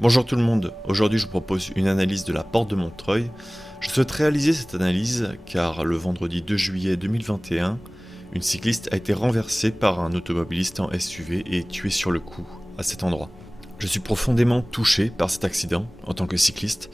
Bonjour tout le monde, aujourd'hui je vous propose une analyse de la porte de Montreuil. Je souhaite réaliser cette analyse car le vendredi 2 juillet 2021, une cycliste a été renversée par un automobiliste en SUV et tuée sur le coup à cet endroit. Je suis profondément touché par cet accident en tant que cycliste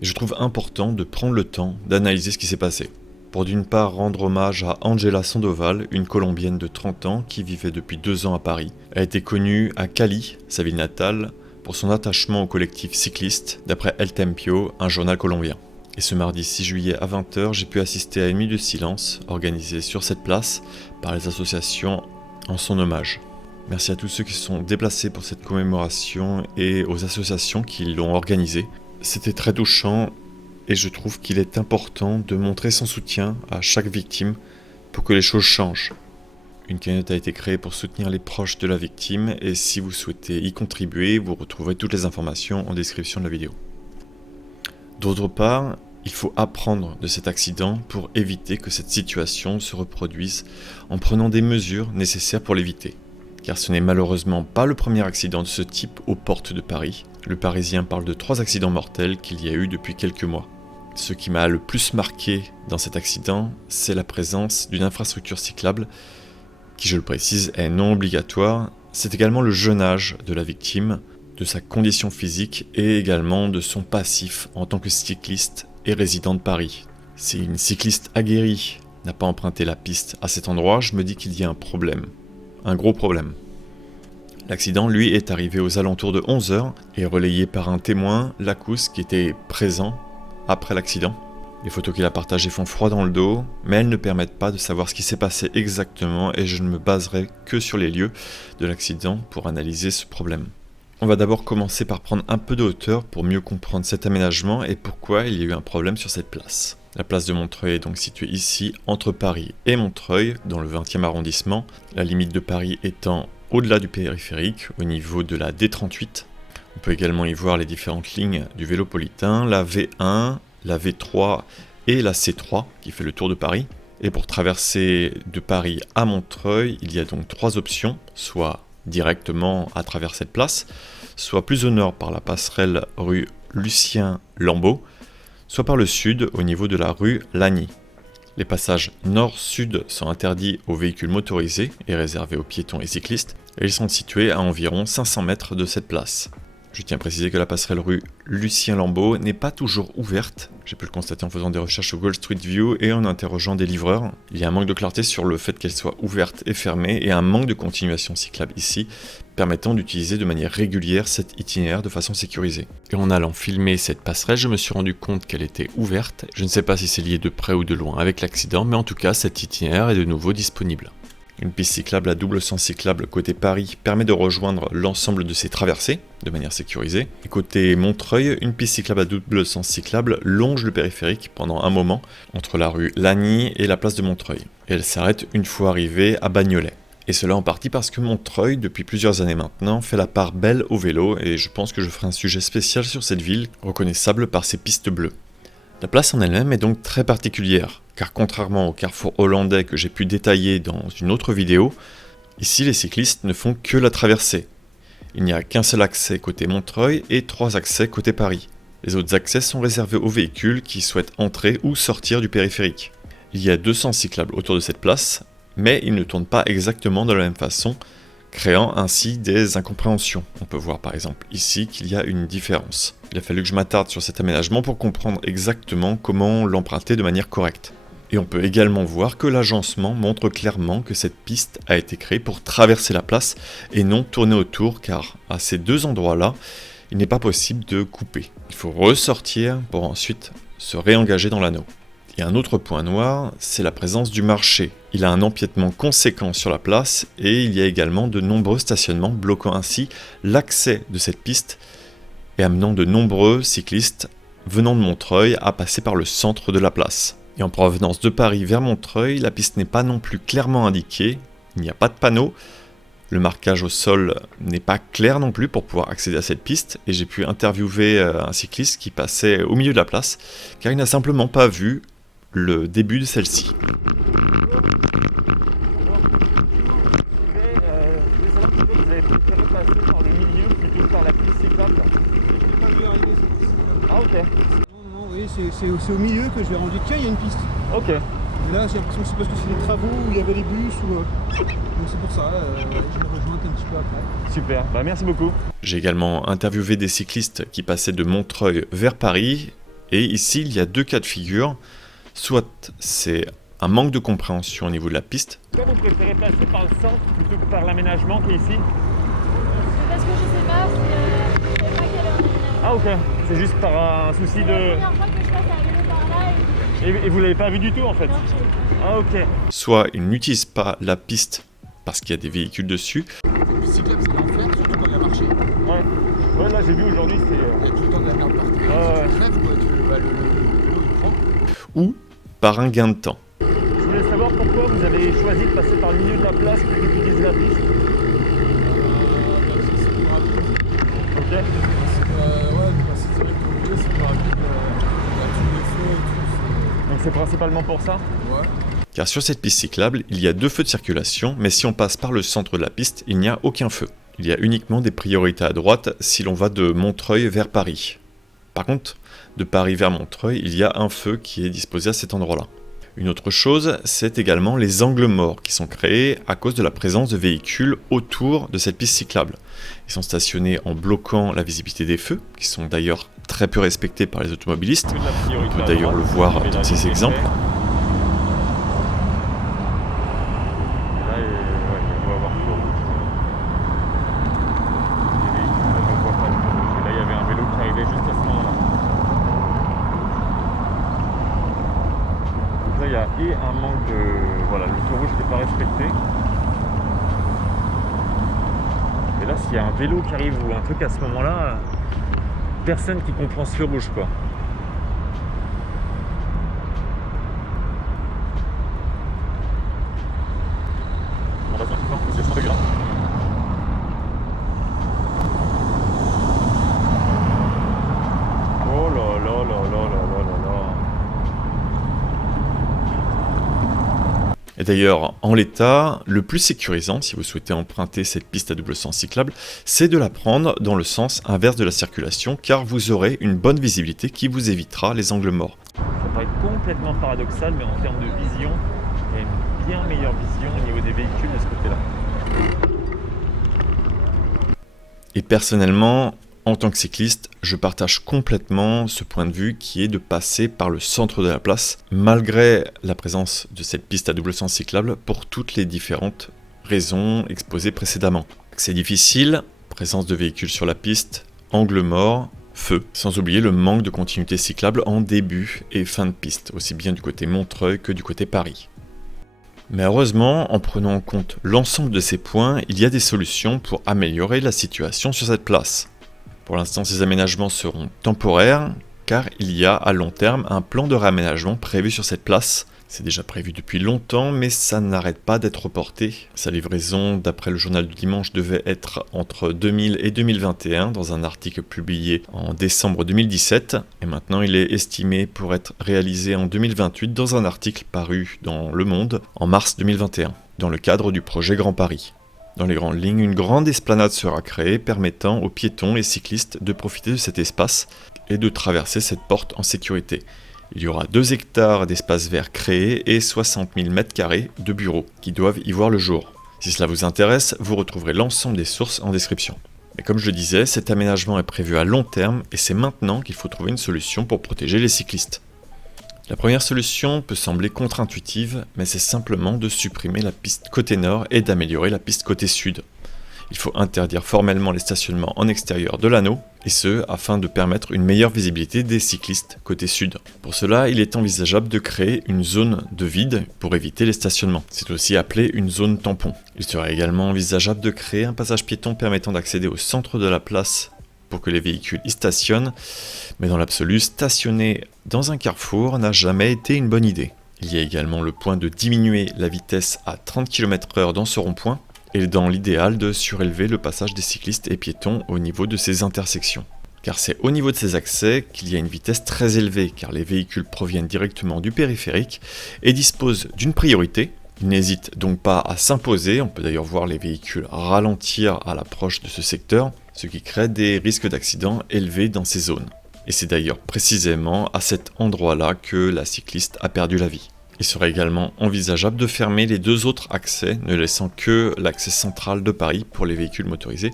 et je trouve important de prendre le temps d'analyser ce qui s'est passé. Pour d'une part rendre hommage à Angela Sandoval, une Colombienne de 30 ans qui vivait depuis 2 ans à Paris. Elle a été connue à Cali, sa ville natale, pour son attachement au collectif cycliste, d'après El Tempio, un journal colombien. Et ce mardi 6 juillet à 20h, j'ai pu assister à une minute de silence organisée sur cette place par les associations en son hommage. Merci à tous ceux qui se sont déplacés pour cette commémoration et aux associations qui l'ont organisée. C'était très touchant et je trouve qu'il est important de montrer son soutien à chaque victime pour que les choses changent. Une cagnotte a été créée pour soutenir les proches de la victime et si vous souhaitez y contribuer, vous retrouverez toutes les informations en description de la vidéo. D'autre part, il faut apprendre de cet accident pour éviter que cette situation se reproduise en prenant des mesures nécessaires pour l'éviter. Car ce n'est malheureusement pas le premier accident de ce type aux portes de Paris. Le Parisien parle de 3 accidents mortels qu'il y a eu depuis quelques mois. Ce qui m'a le plus marqué dans cet accident, c'est la présence d'une infrastructure cyclable qui, je le précise, est non obligatoire. C'est également le jeune âge de la victime, de sa condition physique et également de son passif en tant que cycliste et résident de Paris. Si une cycliste aguerrie n'a pas emprunté la piste à cet endroit, je me dis qu'il y a un problème, un gros problème. L'accident, lui, est arrivé aux alentours de 11h et relayé par un témoin, Lacous, qui était présent après l'accident. Les photos qu'il a partagées font froid dans le dos, mais elles ne permettent pas de savoir ce qui s'est passé exactement et je ne me baserai que sur les lieux de l'accident pour analyser ce problème. On va d'abord commencer par prendre un peu de hauteur pour mieux comprendre cet aménagement et pourquoi il y a eu un problème sur cette place. La place de Montreuil est donc située ici, entre Paris et Montreuil, dans le 20e arrondissement, la limite de Paris étant au-delà du périphérique, au niveau de la D38. On peut également y voir les différentes lignes du Vélopolitain, la V1, la V3 et la C3 qui fait le tour de Paris. Et pour traverser de Paris à Montreuil, il y a donc 3 options, soit directement à travers cette place, soit plus au nord par la passerelle rue Lucien Lambeau, soit par le sud au niveau de la rue Lagny. Les passages nord-sud sont interdits aux véhicules motorisés et réservés aux piétons et cyclistes, et ils sont situés à environ 500 mètres de cette place. Je tiens à préciser que la passerelle rue Lucien Lambeau n'est pas toujours ouverte. J'ai pu le constater en faisant des recherches sur Google Street View et en interrogeant des livreurs. Il y a un manque de clarté sur le fait qu'elle soit ouverte et fermée et un manque de continuation cyclable ici, permettant d'utiliser de manière régulière cet itinéraire de façon sécurisée. Et en allant filmer cette passerelle, je me suis rendu compte qu'elle était ouverte. Je ne sais pas si c'est lié de près ou de loin avec l'accident, mais en tout cas cet itinéraire est de nouveau disponible. Une piste cyclable à double sens cyclable côté Paris permet de rejoindre l'ensemble de ces traversées de manière sécurisée. Et côté Montreuil, une piste cyclable à double sens cyclable longe le périphérique pendant un moment entre la rue Lagny et la place de Montreuil. Et elle s'arrête une fois arrivée à Bagnolet. Et cela en partie parce que Montreuil, depuis plusieurs années maintenant, fait la part belle au vélo et je pense que je ferai un sujet spécial sur cette ville, reconnaissable par ses pistes bleues. La place en elle-même est donc très particulière, car contrairement au carrefour hollandais que j'ai pu détailler dans une autre vidéo, ici les cyclistes ne font que la traversée. Il n'y a qu'un seul accès côté Montreuil et 3 accès côté Paris. Les autres accès sont réservés aux véhicules qui souhaitent entrer ou sortir du périphérique. Il y a 200 cyclables autour de cette place, mais ils ne tournent pas exactement de la même façon, créant ainsi des incompréhensions. On peut voir par exemple ici qu'il y a une différence. Il a fallu que je m'attarde sur cet aménagement pour comprendre exactement comment l'emprunter de manière correcte. Et on peut également voir que l'agencement montre clairement que cette piste a été créée pour traverser la place et non tourner autour, car à ces 2 endroits-là, il n'est pas possible de couper. Il faut ressortir pour ensuite se réengager dans l'anneau. Et un autre point noir, c'est la présence du marché. Il a un empiètement conséquent sur la place et il y a également de nombreux stationnements bloquant ainsi l'accès de cette piste et amenant de nombreux cyclistes venant de Montreuil à passer par le centre de la place. Et en provenance de Paris vers Montreuil, la piste n'est pas non plus clairement indiquée, il n'y a pas de panneau, le marquage au sol n'est pas clair non plus pour pouvoir accéder à cette piste et j'ai pu interviewer un cycliste qui passait au milieu de la place car il n'a simplement pas vu le début de celle-ci. Vous avez préféré passer par le milieu plutôt que par la piste cyclable? Ah ok. Non, oui, c'est au milieu que je vais rendu. Tiens, il y a une piste. Ok. Et là, j'ai l'impression que c'est parce que c'est des travaux où il y avait les bus ou. Donc c'est pour ça, je vais rejoindre un petit peu après. Super, bah merci beaucoup. J'ai également interviewé des cyclistes qui passaient de Montreuil vers Paris, et ici il y a deux cas de figure. Soit c'est un manque de compréhension au niveau de la piste. Pourquoi vous préférez passer par le centre plutôt que par l'aménagement qui est ici? Parce que je sais pas, je sais pas quelle heure l'aménagement. Ah ok, c'est juste par un souci C'est de... la première fois que je passe un vélo par là Et vous l'avez pas vu du tout en fait? non, j'ai vu. Ah ok. Soit ils n'utilisent pas la piste parce qu'il y a des véhicules dessus, Le cyclable, c'est l'enfer, surtout quand il y a marché. Ouais, là j'ai vu aujourd'hui, c'est... Il y a tout le temps de la merde partout. Ouais. Tu crèves, quoi, le vélo, il prend. ou par un gain de temps. Je voulais savoir pourquoi vous avez choisi de passer par le milieu de la place plutôt que d'utiliser la piste. Parce que c'est plus rapide. Ok. Parce que c'est vrai qu'au milieu, c'est plus rapide. Il y a tous les feux et tout. Donc c'est principalement pour ça? Ouais. Car sur cette piste cyclable, il y a deux feux de circulation, mais si on passe par le centre de la piste, il n'y a aucun feu. Il y a uniquement des priorités à droite si l'on va de Montreuil vers Paris. Par contre, de Paris vers Montreuil, il y a un feu qui est disposé à cet endroit-là. Une autre chose, c'est également les angles morts qui sont créés à cause de la présence de véhicules autour de cette piste cyclable. Ils sont stationnés en bloquant la visibilité des feux, qui sont d'ailleurs très peu respectés par les automobilistes. On peut d'ailleurs le voir dans ces exemples. Il y a et un manque de... Voilà, le feu rouge qui n'est pas respecté. Et là, s'il y a un vélo qui arrive ou un truc à ce moment-là, personne qui comprend ce feu rouge, quoi. On va faire tout le temps, c'est grave. Oh là là là là là là là là. Et d'ailleurs, en l'état, le plus sécurisant, si vous souhaitez emprunter cette piste à double sens cyclable, c'est de la prendre dans le sens inverse de la circulation, car vous aurez une bonne visibilité qui vous évitera les angles morts. Ça paraît complètement paradoxal, mais en termes de vision, il y a une bien meilleure vision au niveau des véhicules de ce côté-là. Et personnellement, en tant que cycliste, je partage complètement ce point de vue qui est de passer par le centre de la place, malgré la présence de cette piste à double sens cyclable, pour toutes les différentes raisons exposées précédemment. C'est difficile, présence de véhicules sur la piste, angle mort, feu, sans oublier le manque de continuité cyclable en début et fin de piste, aussi bien du côté Montreuil que du côté Paris. Mais heureusement, en prenant en compte l'ensemble de ces points, il y a des solutions pour améliorer la situation sur cette place. Pour l'instant, ces aménagements seront temporaires, car il y a à long terme un plan de réaménagement prévu sur cette place. C'est déjà prévu depuis longtemps, mais ça n'arrête pas d'être reporté. Sa livraison, d'après le journal du dimanche, devait être entre 2000 et 2021, dans un article publié en décembre 2017, et maintenant il est estimé pour être réalisé en 2028 dans un article paru dans Le Monde en mars 2021, dans le cadre du projet Grand Paris. Dans les grandes lignes, une grande esplanade sera créée permettant aux piétons et cyclistes de profiter de cet espace et de traverser cette porte en sécurité. Il y aura 2 hectares d'espace vert créés et 60 000 m² de bureaux qui doivent y voir le jour. Si cela vous intéresse, vous retrouverez l'ensemble des sources en description. Mais comme je le disais, cet aménagement est prévu à long terme et c'est maintenant qu'il faut trouver une solution pour protéger les cyclistes. La première solution peut sembler contre-intuitive, mais c'est simplement de supprimer la piste côté nord et d'améliorer la piste côté sud. Il faut interdire formellement les stationnements en extérieur de l'anneau, et ce, afin de permettre une meilleure visibilité des cyclistes côté sud. Pour cela, il est envisageable de créer une zone de vide pour éviter les stationnements. C'est aussi appelé une zone tampon. Il serait également envisageable de créer un passage piéton permettant d'accéder au centre de la place pour que les véhicules y stationnent, mais dans l'absolu, stationner dans un carrefour n'a jamais été une bonne idée. Il y a également le point de diminuer la vitesse à 30 km/h dans ce rond-point, et dans l'idéal de surélever le passage des cyclistes et piétons au niveau de ces intersections. Car c'est au niveau de ces accès qu'il y a une vitesse très élevée, car les véhicules proviennent directement du périphérique et disposent d'une priorité. Ils n'hésitent donc pas à s'imposer, on peut d'ailleurs voir les véhicules ralentir à l'approche de ce secteur, ce qui crée des risques d'accident élevés dans ces zones. Et c'est d'ailleurs précisément à cet endroit-là que la cycliste a perdu la vie. Il serait également envisageable de fermer les 2 autres accès, ne laissant que l'accès central de Paris pour les véhicules motorisés,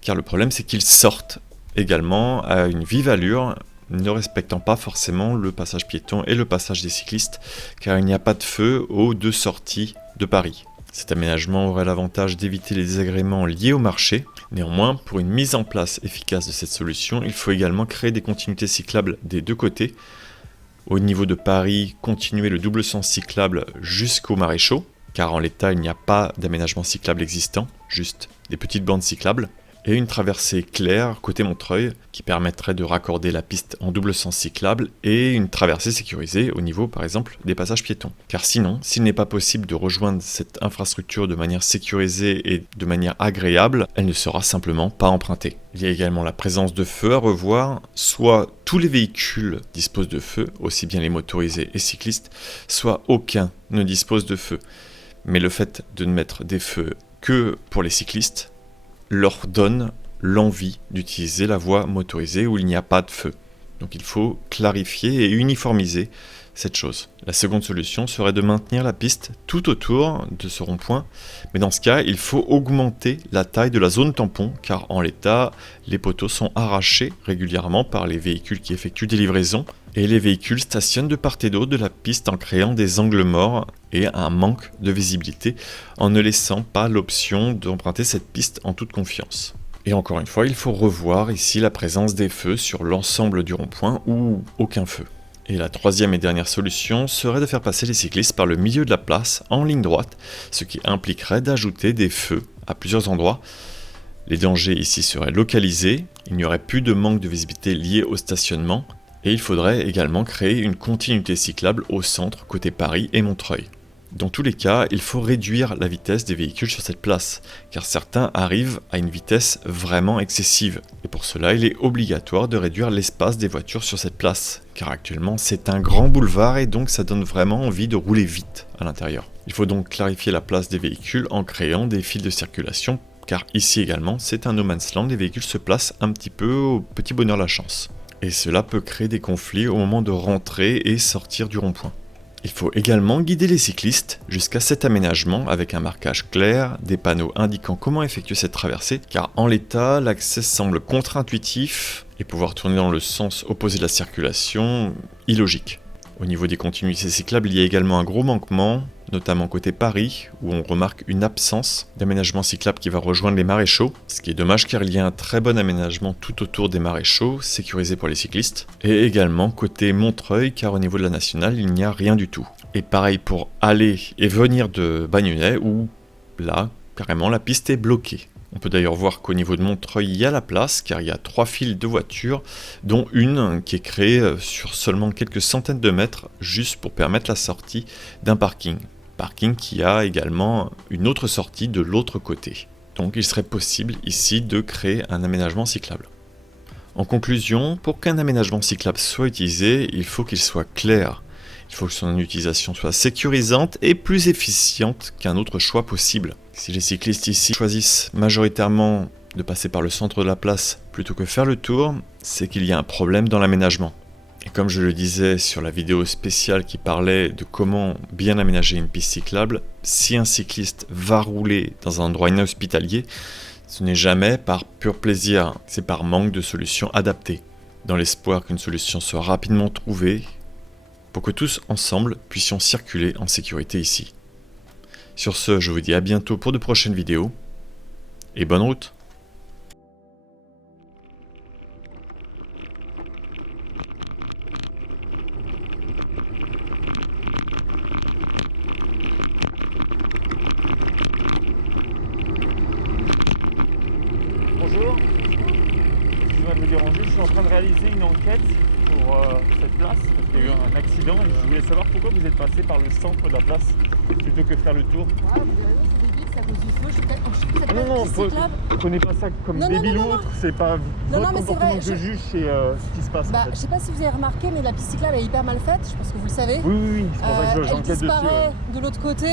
car le problème c'est qu'ils sortent également à une vive allure, ne respectant pas forcément le passage piéton et le passage des cyclistes, car il n'y a pas de feu aux 2 sorties de Paris. Cet aménagement aurait l'avantage d'éviter les désagréments liés au marché. Néanmoins, pour une mise en place efficace de cette solution, il faut également créer des continuités cyclables des 2 côtés. Au niveau de Paris, continuer le double sens cyclable jusqu'au Maréchaux, car en l'état il n'y a pas d'aménagement cyclable existant, juste des petites bandes cyclables. Et une traversée claire côté Montreuil qui permettrait de raccorder la piste en double sens cyclable et une traversée sécurisée au niveau par exemple des passages piétons. Car sinon, s'il n'est pas possible de rejoindre cette infrastructure de manière sécurisée et de manière agréable, elle ne sera simplement pas empruntée. Il y a également la présence de feux à revoir, soit tous les véhicules disposent de feux, aussi bien les motorisés et cyclistes, soit aucun ne dispose de feux. Mais le fait de ne mettre des feux que pour les cyclistes leur donne l'envie d'utiliser la voie motorisée où il n'y a pas de feu. Donc il faut clarifier et uniformiser cette chose. La seconde solution serait de maintenir la piste tout autour de ce rond-point, mais dans ce cas, il faut augmenter la taille de la zone tampon, car en l'état, les poteaux sont arrachés régulièrement par les véhicules qui effectuent des livraisons, et les véhicules stationnent de part et d'autre de la piste en créant des angles morts et un manque de visibilité, en ne laissant pas l'option d'emprunter cette piste en toute confiance. Et encore une fois, il faut revoir ici la présence des feux sur l'ensemble du rond-point ou aucun feu. Et la troisième et dernière solution serait de faire passer les cyclistes par le milieu de la place en ligne droite, ce qui impliquerait d'ajouter des feux à plusieurs endroits. Les dangers ici seraient localisés, il n'y aurait plus de manque de visibilité lié au stationnement, et il faudrait également créer une continuité cyclable au centre côté Paris et Montreuil. Dans tous les cas, il faut réduire la vitesse des véhicules sur cette place, car certains arrivent à une vitesse vraiment excessive. Et pour cela, il est obligatoire de réduire l'espace des voitures sur cette place, car actuellement c'est un grand boulevard et donc ça donne vraiment envie de rouler vite à l'intérieur. Il faut donc clarifier la place des véhicules en créant des fils de circulation, car ici également c'est un no man's land, les véhicules se placent un petit peu au petit bonheur la chance. Et cela peut créer des conflits au moment de rentrer et sortir du rond-point. Il faut également guider les cyclistes jusqu'à cet aménagement avec un marquage clair, des panneaux indiquant comment effectuer cette traversée, car en l'état, l'accès semble contre-intuitif et pouvoir tourner dans le sens opposé de la circulation, illogique. Au niveau des continuités cyclables, il y a également un gros manquement, notamment côté Paris, où on remarque une absence d'aménagement cyclable qui va rejoindre les maréchaux, ce qui est dommage car il y a un très bon aménagement tout autour des maréchaux, sécurisé pour les cyclistes, et également côté Montreuil, car au niveau de la nationale, il n'y a rien du tout. Et pareil pour aller et venir de Bagnolet, où là, carrément, la piste est bloquée. On peut d'ailleurs voir qu'au niveau de Montreuil, il y a la place, car il y a 3 files de voitures, dont une qui est créée sur seulement quelques centaines de mètres, juste pour permettre la sortie d'un parking. Parking qui a également une autre sortie de l'autre côté. Donc il serait possible ici de créer un aménagement cyclable. En conclusion, pour qu'un aménagement cyclable soit utilisé, il faut qu'il soit clair. Il faut que son utilisation soit sécurisante et plus efficiente qu'un autre choix possible. Si les cyclistes ici choisissent majoritairement de passer par le centre de la place plutôt que faire le tour, c'est qu'il y a un problème dans l'aménagement. Et comme je le disais sur la vidéo spéciale qui parlait de comment bien aménager une piste cyclable, si un cycliste va rouler dans un endroit inhospitalier, ce n'est jamais par pur plaisir, c'est par manque de solutions adaptées, dans l'espoir qu'une solution soit rapidement trouvée, pour que tous ensemble puissions circuler en sécurité ici. Sur ce, je vous dis à bientôt pour de prochaines vidéos, et bonne route! Bonjour, excusez-moi de vous déranger, je suis en train de réaliser une enquête pour cette place, parce qu'il y a eu un accident et je voulais savoir pourquoi vous êtes passé par le centre de la place plutôt que faire le tour. Ah, vous avez raison, c'est débile, c'est à cause du feu, je suis peut-être Ah non, prenez pas ça comme débile ou autre, c'est pas votre comportement que je juge, c'est ce qui se passe. Bah, en fait. je sais pas si vous avez remarqué, mais la piste cyclable est hyper mal faite, je pense que vous le savez. Oui, c'est pour ça que Elle j'enquête dessus. disparaît de l'autre côté.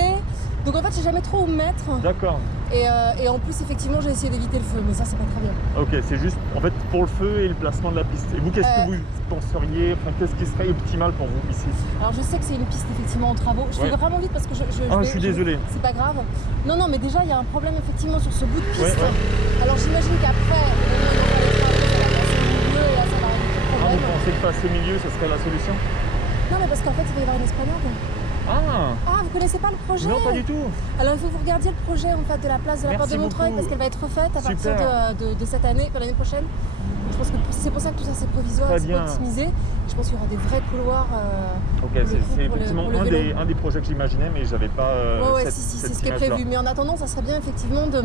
Donc en fait, je sais jamais trop où me mettre. D'accord. Et en plus, effectivement, j'ai essayé d'éviter le feu, mais ça, c'est pas très bien. Ok, c'est juste en fait pour le feu et le placement de la piste. Et vous, qu'est-ce que vous penseriez, enfin, qu'est-ce qui serait optimal pour vous ici? Alors je sais que c'est une piste effectivement en travaux. Je fais vraiment vite parce que je suis désolé. C'est pas grave. Non, mais déjà, il y a un problème effectivement sur ce bout de piste. Ouais. Alors j'imagine qu'après, au moment où on va les travaux, ça va passer au milieu et là, ça va régler le Ah, problème. vous pensez que passer au milieu, ce serait la solution? Non, mais parce qu'en fait, il va y avoir une esplanade. Ah, vous connaissez pas le projet? non, pas du tout. Alors il faut que vous regardiez le projet en fait de la place de la Porte de Montreuil parce qu'elle va être refaite à partir de cette année, enfin l'année prochaine. Donc, je pense que c'est pour ça que tout ça c'est provisoire, c'est pas optimisé. Je pense qu'il y aura des vrais couloirs. Ok, c'est effectivement un des projets que j'imaginais, mais j'avais pas. C'est ce qui est prévu. Mais en attendant, ça serait bien effectivement de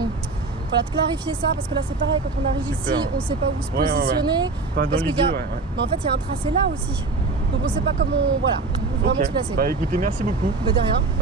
clarifier ça parce que là c'est pareil, quand on arrive ici, on sait pas où se positionner. Enfin, dans l'idée, Mais en fait, il y a un tracé là aussi. Donc on sait pas comment, vraiment se placer. Bah écoutez, merci beaucoup. De rien.